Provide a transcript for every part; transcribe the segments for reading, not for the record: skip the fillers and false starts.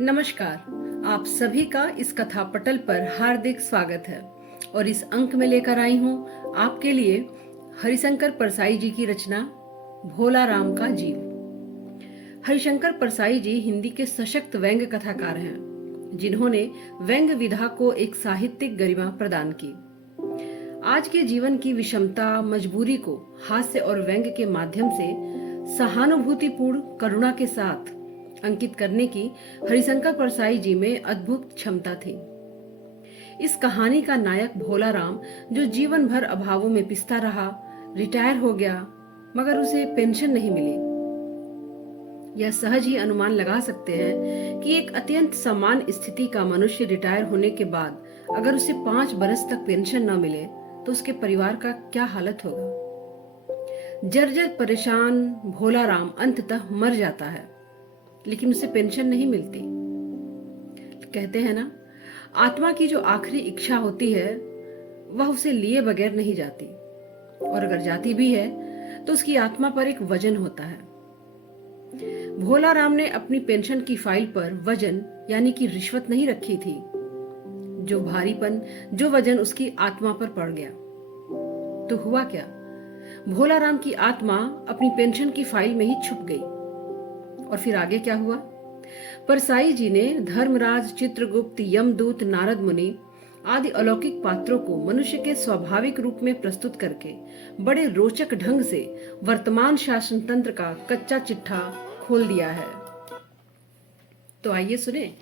नमस्कार। आप सभी का इस कथा पटल पर हार्दिक स्वागत है और इस अंक में लेकर आई हूँ आपके लिए हरिशंकर परसाई जी की रचना भोला राम का जीव। हरिशंकर परसाई जी हिंदी के सशक्त व्यंग्य कथाकार हैं, जिन्होंने व्यंग्य विधा को एक साहित्यिक गरिमा प्रदान की। आज के जीवन की विषमता, मजबूरी को हास्य और व्यंग्य के माध्यम से सहानुभूतिपूर्ण करुणा के साथ अंकित करने की हरिशंकर परसाई जी में अद्भुत क्षमता थी। इस कहानी का नायक भोला राम, जो जीवन भर अभावों में पिसता रहा, रिटायर हो गया, मगर उसे पेंशन नहीं मिली। यह सहज ही अनुमान लगा सकते हैं कि एक अत्यंत सामान्य स्थिति का मनुष्य रिटायर होने के बाद अगर उसे 5 बरस तक पेंशन न मिले तो उसके परिवार का क्या हालत होगा। जर्जर परेशान भोला राम अंततः मर जाता है, लेकिन उसे पेंशन नहीं मिलती। कहते हैं ना, आत्मा की जो आखिरी इच्छा होती है वह उसे लिए बगैर नहीं जाती, और अगर जाती भी है तो उसकी आत्मा पर एक वजन होता है। भोला राम ने अपनी पेंशन की फाइल पर वजन यानी कि रिश्वत नहीं रखी थी। जो भारीपन, जो वजन उसकी आत्मा पर पड़ गया। तो हुआ क्या? भोला राम की आत्मा अपनी पेंशन की फाइल में ही छुप गई। और फिर आगे क्या हुआ? परसाई जी ने धर्मराज, चित्रगुप्त, यमदूत, नारद मुनि आदि अलौकिक पात्रों को मनुष्य के स्वाभाविक रूप में प्रस्तुत करके बड़े रोचक ढंग से वर्तमान शासन तंत्र का कच्चा चिट्ठा खोल दिया है। तो आइए सुने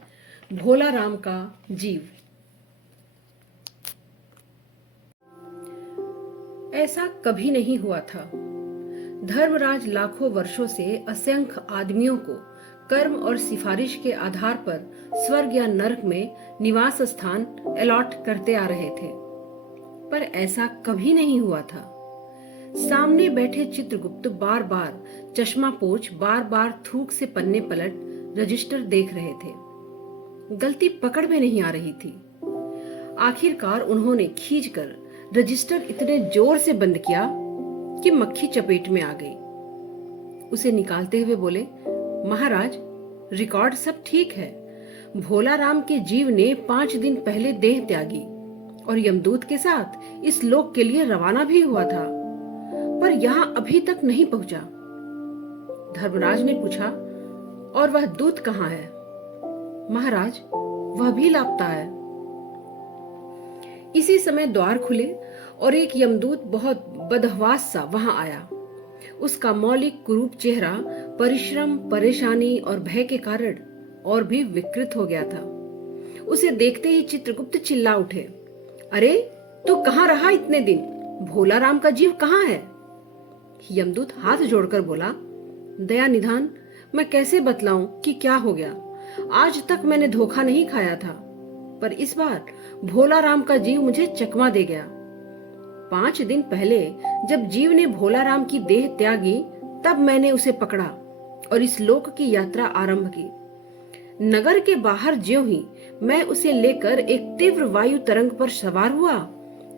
भोला राम का जीव। ऐसा कभी नहीं हुआ था। धर्मराज लाखों वर्षों से असंख्य आदमियों को कर्म और सिफारिश के आधार पर स्वर्ग या नरक में निवास स्थान अलॉट करते आ रहे थे, पर ऐसा कभी नहीं हुआ था। सामने बैठे चित्रगुप्त बार बार चश्मा पोंछ, बार बार थूक से पन्ने पलट रजिस्टर देख रहे थे। गलती पकड़ में नहीं आ रही थी। आखिरकार उन्होंने खींचकर रजिस्टर इतने जोर से बंद किया कि मक्खी चपेट में आ गई। उसे निकालते हुए बोले, महाराज, रिकॉर्ड सब ठीक है। भोला राम के जीव ने 5 दिन पहले देह त्यागी और यमदूत के साथ इस लोक के लिए रवाना भी हुआ था, पर यहाँ अभी तक नहीं पहुंचा। धर्मराज ने पूछा, और वह दूत कहाँ है? महाराज, वह भी लापता है। इसी समय द्वार खुले और एक यमदूत बहुत बदहवास सा वहां आया। उसका मौलिक कुरूप चेहरा परिश्रम, परेशानी और भय के कारण और भी विकृत हो गया था। उसे देखते ही चित्रगुप्त चिल्ला उठे, अरे तू कहाँ रहा इतने दिन? भोला राम का जीव कहाँ है? यमदूत हाथ जोड़कर बोला, दया निधान, मैं कैसे बतलाऊं कि क्या हो गया। आज तक मैंने धोखा नहीं खाया था, पर इस बार भोला राम का जीव मुझे चकमा दे गया। 5 दिन पहले जब जीव ने भोला राम की देह त्यागी, तब मैंने उसे पकड़ा और इस लोक की यात्रा आरंभ की। नगर के बाहर ज्यों ही मैं उसे लेकर एक तीव्र वायु तरंग पर सवार हुआ,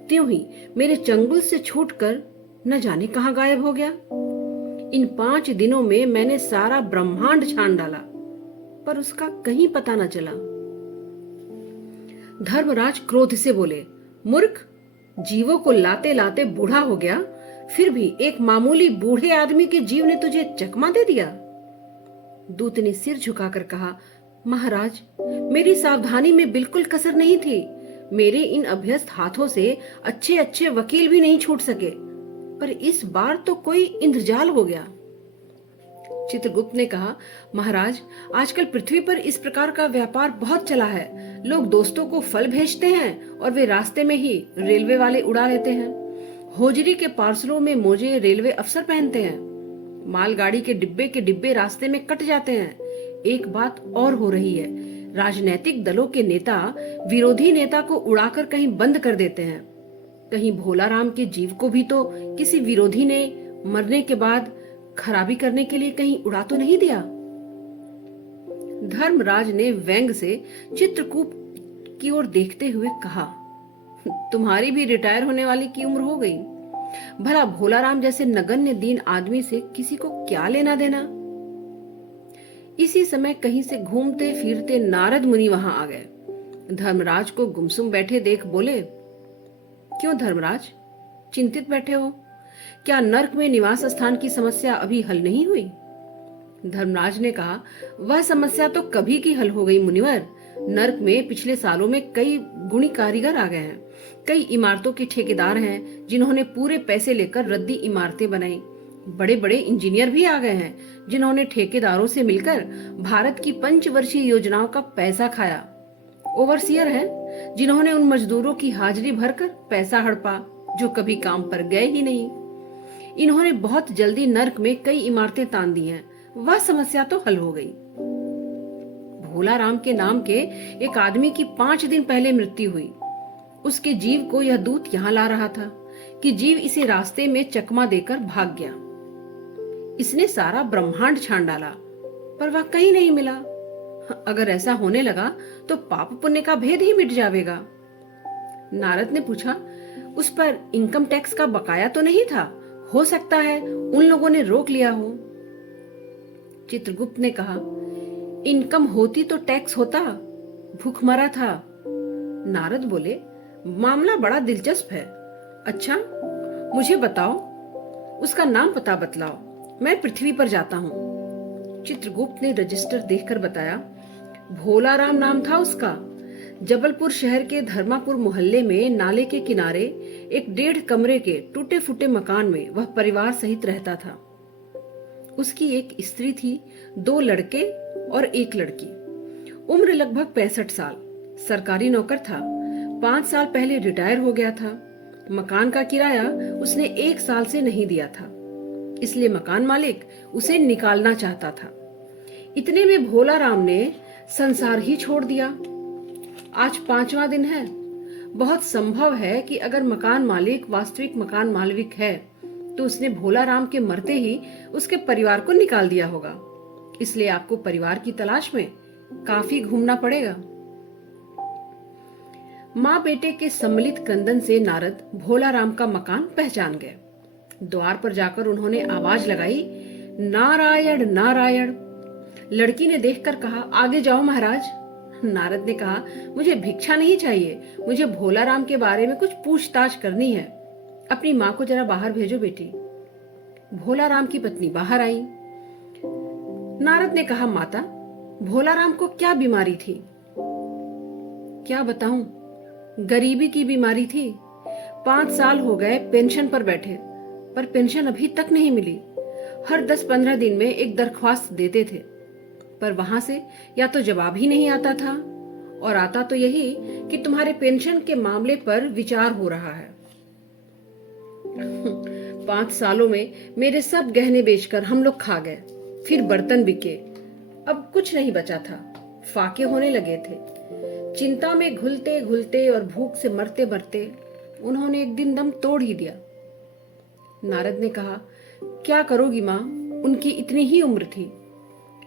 त्यों ही मेरे चंगुल से छूटकर न जाने कहां गायब हो गया। इन 5 दिनों में मैंने सारा ब्रह्मांड छान डाला, पर उसका कहीं पता न चला। धर्मराज क्रोध से बोले, मूर्ख, जीवों को लाते लाते बूढ़ा हो गया, फिर भी एक मामूली बूढ़े आदमी के जीव ने तुझे चकमा दे दिया। दूत ने सिर झुकाकर कहा, महाराज, मेरी सावधानी में बिल्कुल कसर नहीं थी। मेरे इन अभ्यस्त हाथों से अच्छे अच्छे वकील भी नहीं छूट सके, पर इस बार तो कोई इंद्रजाल हो गया। चित्रगुप्त ने कहा, महाराज, आजकल पृथ्वी पर इस प्रकार का व्यापार बहुत चला है। लोग दोस्तों को फल भेजते हैं और वे रास्ते में ही रेलवे वाले उड़ा लेते हैं। होजरी के पार्सलों में मोजे रेलवे अफसर पहनते हैं। मालगाड़ी के डिब्बे रास्ते में कट जाते हैं। एक बात और हो रही है, राजनीतिक दलों के नेता विरोधी नेता को उड़ाकर कहीं बंद कर देते हैं। कहीं भोला राम के जीव को भी तो किसी विरोधी ने मरने के बाद खराबी करने के लिए कहीं उड़ा तो नहीं दिया। धर्मराज ने व्यंग से चित्रकूट की ओर देखते हुए कहा, तुम्हारी भी रिटायर होने वाली की उम्र हो गई। भला भोला राम जैसे नगण्य दीन आदमी से किसी को क्या लेना देना। इसी समय कहीं से घूमते फिरते नारद मुनि वहां आ गए। धर्मराज को गुमसुम बैठे देख बोले, क्यों धर्मराज, चिंतित बैठे हो? क्या नर्क में निवास स्थान की समस्या अभी हल नहीं हुई? धर्मराज ने कहा, वह समस्या तो कभी की हल हो गई मुनिवर। नर्क में पिछले सालों में कई गुणी कारीगर आ गए हैं। कई इमारतों के ठेकेदार हैं जिन्होंने पूरे पैसे लेकर रद्दी इमारतें बनाई। बड़े बड़े इंजीनियर भी आ गए हैं जिन्होंने ठेकेदारों से मिलकर भारत की पंचवर्षीय योजनाओं का पैसा खाया। ओवरसियर हैं जिन्होंने उन मजदूरों की हाजिरी भरकर पैसा हड़पा जो कभी काम पर गए ही नहीं। इन्होंने बहुत जल्दी नर्क में कई इमारतें तान दी हैं। वह समस्या तो हल हो गई। भोला राम के नाम के एक आदमी की 5 दिन पहले मृत्यु हुई। उसके जीव को यह दूत यहाँ ला रहा था कि जीव इसे रास्ते में चकमा देकर भाग गया। इसने सारा ब्रह्मांड छान डाला पर वह कहीं नहीं मिला। अगर ऐसा होने लगा तो पाप पुण्य का भेद ही मिट जाएगा। नारद ने पूछा, उस पर इनकम टैक्स का बकाया तो नहीं था? हो सकता है उन लोगों ने रोक लिया हो। चित्रगुप्त ने कहा, इनकम होती तो टैक्स होता, भूखमरा था। नारद बोले, मामला बड़ा दिलचस्प है। अच्छा, मुझे बताओ, उसका नाम पता बतलाओ, मैं पृथ्वी पर जाता हूँ। चित्रगुप्त ने रजिस्टर देखकर बताया, भोला राम नाम था उसका। जबलपुर शहर के धर्मापुर मोहल्ले में नाले के किनारे एक 1.5 कमरे के टूटे फूटे मकान में वह परिवार सहित रहता था। उसकी एक स्त्री थी, 2 लड़के और 1 लड़की। उम्र लगभग 65 साल। सरकारी नौकर था। 5 साल पहले रिटायर हो गया था। मकान का किराया उसने 1 साल से नहीं दिया था, इसलिए मकान मालिक उसे निकालना चाहता था। इतने में भोला राम ने संसार ही छोड़ दिया। आज 5वां दिन है। बहुत संभव है कि अगर मकान मालिक वास्तविक मकान मालिक है तो उसने भोला राम के मरते ही उसके परिवार को निकाल दिया होगा। इसलिए आपको परिवार की तलाश में काफी घूमना पड़ेगा। माँ बेटे के सम्मिलित क्रंदन से नारद भोला राम का मकान पहचान गए। द्वार पर जाकर उन्होंने आवाज लगाई, नारायण नारायण। लड़की ने देखकर कहा, आगे जाओ महाराज। नारद ने कहा, मुझे भिक्षा नहीं चाहिए, मुझे भोला राम के बारे में कुछ पूछताछ करनी है। अपनी माँ को जरा बाहर भेजो बेटी। भोला राम की पत्नी बाहर आई। नारद ने कहा, माता, भोला राम को क्या बीमारी थी? क्या बताऊं, गरीबी की बीमारी थी। 5 साल हो गए पेंशन पर बैठे, पर पेंशन अभी तक नहीं मिली। हर 10-15 दिन में एक दरख्वास्त देते थे, पर वहां से या तो जवाब ही नहीं आता था, और आता तो यही कि तुम्हारे पेंशन के मामले पर विचार हो रहा है। 5 सालों में मेरे सब गहने बेचकर हम लोग खा गए, फिर बर्तन बिके, अब कुछ नहीं बचा था। फाके होने लगे थे। चिंता में घुलते घुलते और भूख से मरते मरते उन्होंने एक दिन दम तोड़ ही दिया। नारद ने कहा, क्या करोगी माँ, उनकी इतनी ही उम्र थी।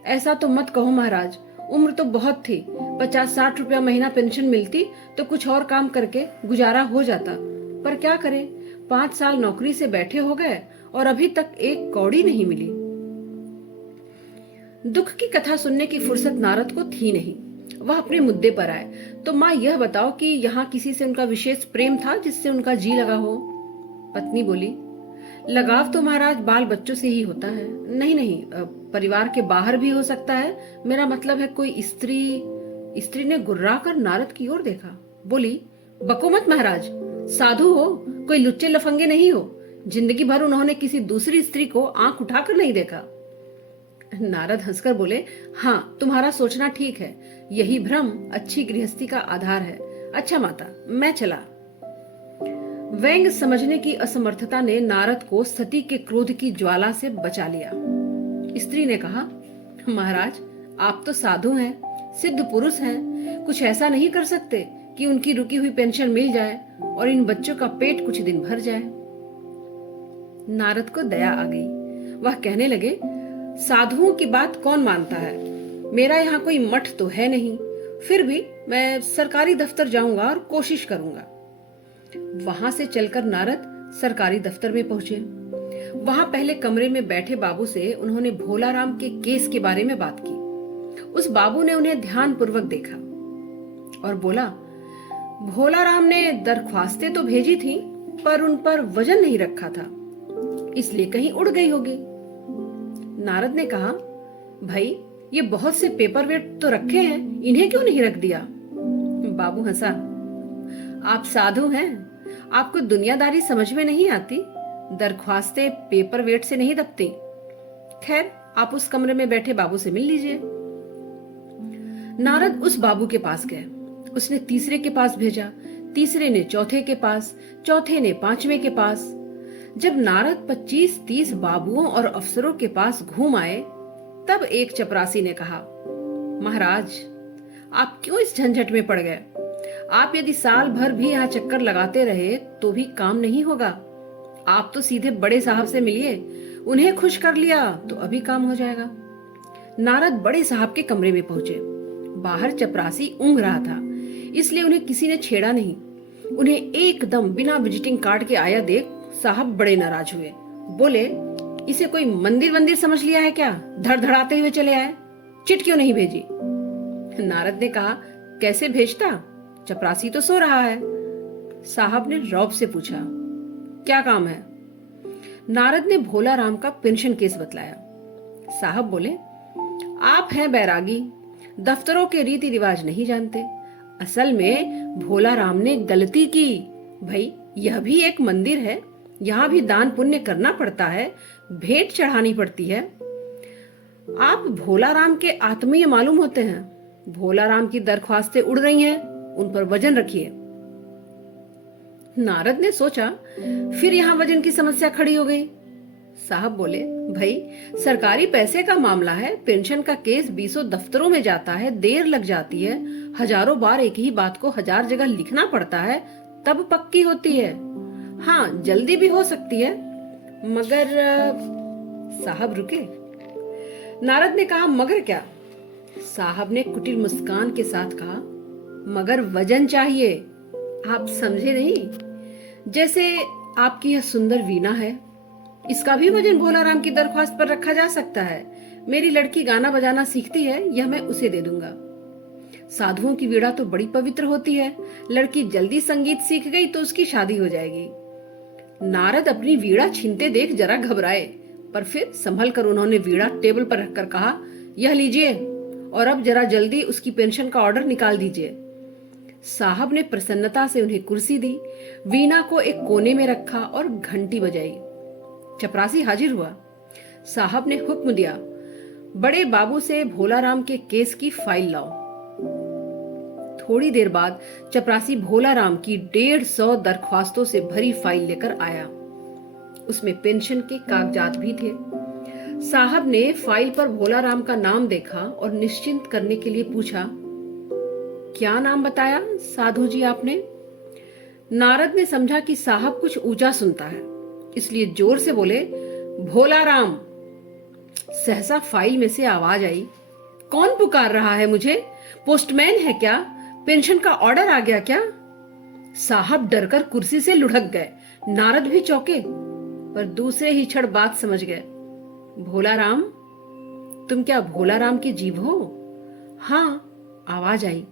ऐसा तो मत कहो महाराज, उम्र तो बहुत थी। 50-60 रुपया महीना पेंशन मिलती तो कुछ और काम करके गुजारा हो जाता, पर क्या करें, 5 साल नौकरी से बैठे हो गए और अभी तक एक कौड़ी नहीं मिली। दुख की कथा सुनने की फुर्सत नारद को थी नहीं। वह अपने मुद्दे पर आए, तो माँ यह बताओ कि यहाँ किसी से उनका विशेष प्रेम था जिससे उनका जी लगा हो? पत्नी बोली, लगाव तो महाराज बाल बच्चों से ही होता है। नहीं नहीं, परिवार के बाहर भी हो सकता है। मेरा मतलब है कोई स्त्री। स्त्री ने गुर्रा कर नारद की ओर देखा। बोली, बको मत महाराज, साधु हो, कोई लुच्चे लफंगे नहीं हो। जिंदगी भर उन्होंने किसी दूसरी स्त्री को आंख उठाकर नहीं देखा। नारद हंसकर बोले, हाँ, तुम्हारा सोचना ठीक है। यही भ्रम अच्छी गृहस्थी का आधार है। अच्छा माता, मैं चला। व्यंग समझने की असमर्थता ने नारद को सती के क्रोध की ज्वाला से बचा लिया। स्त्री ने कहा, महाराज, आप तो साधु हैं, सिद्ध पुरुष हैं, कुछ ऐसा नहीं कर सकते कि उनकी रुकी हुई पेंशन मिल जाए और इन बच्चों का पेट कुछ दिन भर जाए? नारद को दया आ गई। वह कहने लगे, साधुओं की बात कौन मानता है? मेरा यहाँ कोई मठ तो है नहीं, फिर भी मैं सरकारी दफ्तर जाऊंगा और कोशिश करूंगा। वहां से चलकर नारद सरकारी दफ्तर में पहुंचे। वहां पहले कमरे में बैठे बाबू से उन्होंने भोला राम के केस के बारे में बात की। उस बाबू ने उन्हें ध्यानपूर्वक देखा और बोला, भोला राम ने दरख्वास्तें तो भेजी थी, पर उन पर वजन नहीं रखा था, इसलिए कहीं उड़ गई होगी। नारद ने कहा, भाई ये बहुत से पेपर वेट तो रखे हैं, इन्हें क्यों नहीं रख दिया? बाबू हंसा, आप साधु हैं, आपको दुनियादारी समझ में नहीं आती। दरख्वास्तें पेपर वेट से नहीं दबती। खैर, आप उस कमरे में बैठे बाबू से मिल लीजिए। नारद उस बाबू के पास गए। उसने तीसरे के पास भेजा, तीसरे ने चौथे के पास, चौथे ने पांचवें के पास। जब नारद 25-30 बाबुओं और अफसरों के पास घूम आए, तब एक चपरासी ने कहा, महाराज, आप क्यों इस झंझट में पड़ गए? आप यदि साल भर भी यहाँ चक्कर लगाते रहे तो भी काम नहीं होगा। आप तो सीधे बड़े साहब से मिलिए, उन्हें खुश कर लिया तो अभी काम हो जाएगा। नारद बड़े साहब के कमरे में पहुंचे। बाहर चपरासी ऊँघ रहा था, इसलिए उन्हें किसी ने छेड़ा नहीं। उन्हें एकदम बिना विजिटिंग कार्ड के आया देख साहब बड़े नाराज हुए। बोले, इसे कोई मंदिर वंदिर समझ लिया है क्या? धड़धड़ाते हुए चले आए, चिट क्यों नहीं भेजी? नारद ने कहा, कैसे भेजता? चपरासी तो सो रहा है। साहब ने रौब से पूछा, क्या काम है? नारद ने भोला राम का पेंशन केस बतलाया। साहब बोले, आप हैं बैरागी, दफ्तरों के रीति रिवाज नहीं जानते। असल में भोला राम ने गलती की। भाई, यह भी एक मंदिर है, यहाँ भी दान पुण्य करना पड़ता है, भेंट चढ़ानी पड़ती है। आप भोला राम के आत्मीय मालूम होते हैं। भोला राम की दरख्वास्तें उड़ रही हैं, उन पर वजन रखिए। नारद ने सोचा, फिर यहाँ वजन की समस्या खड़ी हो गई। साहब बोले, भाई, सरकारी पैसे का मामला है, पेंशन का केस 20 दफ्तरों में जाता है, देर लग जाती है, हजारों बार एक ही बात को 1000 जगह लिखना पड़ता है, तब पक्की होती है। हाँ, जल्दी भी हो सकती है, मगर साहब रुके। नारद ने कहा, मगर क्या? साहब ने कुटिल मुस्कान के साथ कहा, मगर वजन चाहिए। आप समझे नहीं? जैसे आपकी यह सुंदर वीणा है, इसका भी वजन भोला राम की दरख्वास्त पर रखा जा सकता है। मेरी लड़की गाना बजाना सीखती है, यह मैं उसे दे दूंगा। साधुओं की वीणा तो बड़ी पवित्र होती है, लड़की जल्दी संगीत सीख गई तो उसकी शादी हो जाएगी। नारद अपनी वीणा छीनते देख जरा घबराए, पर फिर संभल कर उन्होंने वीणा टेबल पर रखकर कहा, यह लीजिए, और अब जरा जल्दी उसकी पेंशन का ऑर्डर निकाल दीजिए। साहब ने प्रसन्नता से उन्हें कुर्सी दी, वीणा को एक कोने में रखा और घंटी बजाई। चपरासी हाजिर हुआ। साहब ने हुक्म दिया, बड़े बाबू से भोला राम के केस की फाइल लाओ। थोड़ी देर बाद चपरासी भोला राम की 150 दरख्वास्तों से भरी फाइल लेकर आया। उसमें पेंशन के कागजात भी थे। साहब ने फाइल पर भोला राम का नाम देखा और निश्चिंत करने के लिए पूछा, क्या नाम बताया साधु जी आपने? नारद ने समझा कि साहब कुछ ऊंचा सुनता है, इसलिए जोर से बोले, भोला राम। सहसा फाइल में से आवाज आई, कौन पुकार रहा है मुझे? पोस्टमैन है क्या? पेंशन का ऑर्डर आ गया क्या? साहब डरकर कुर्सी से लुढ़क गए। नारद भी चौंके, पर दूसरे ही क्षण बात समझ गए। भोला राम, तुम क्या भोला राम के जीव हो? हाँ, आवाज आई।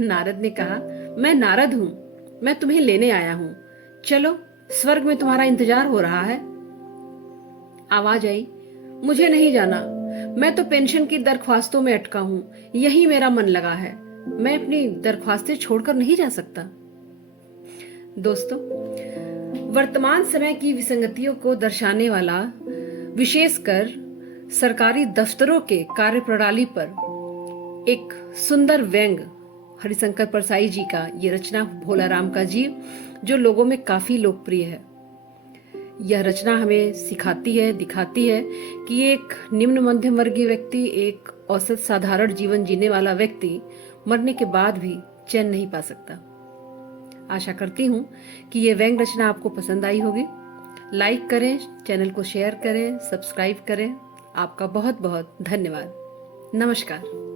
नारद ने कहा, मैं नारद हूं, मैं तुम्हें लेने आया हूं, चलो, स्वर्ग में तुम्हारा इंतजार हो रहा है। आवाज आई, मुझे नहीं जाना, मैं तो पेंशन की दरख्वास्तों में अटका हूं, यही मेरा मन लगा है, मैं अपनी दरख्वास्तें छोड़कर नहीं जा सकता। दोस्तों, वर्तमान समय की विसंगतियों को दर्शाने वाला विशेषकर सरकारी दफ्तरों के कार्यप्रणाली पर एक सुंदर व्यंग हरिशंकर परसाई जी का ये रचना भोला राम का जीव, जो लोगों में काफी लोकप्रिय है। यह रचना हमें सिखाती है, दिखाती है कि एक निम्न मध्यम वर्गीय व्यक्ति, एक औसत साधारण जीवन जीने वाला व्यक्ति मरने के बाद भी चैन नहीं पा सकता। आशा करती हूँ कि ये व्यंग रचना आपको पसंद आई होगी। लाइक करें, चैनल को शेयर करें, सब्सक्राइब करें। आपका बहुत बहुत धन्यवाद। नमस्कार।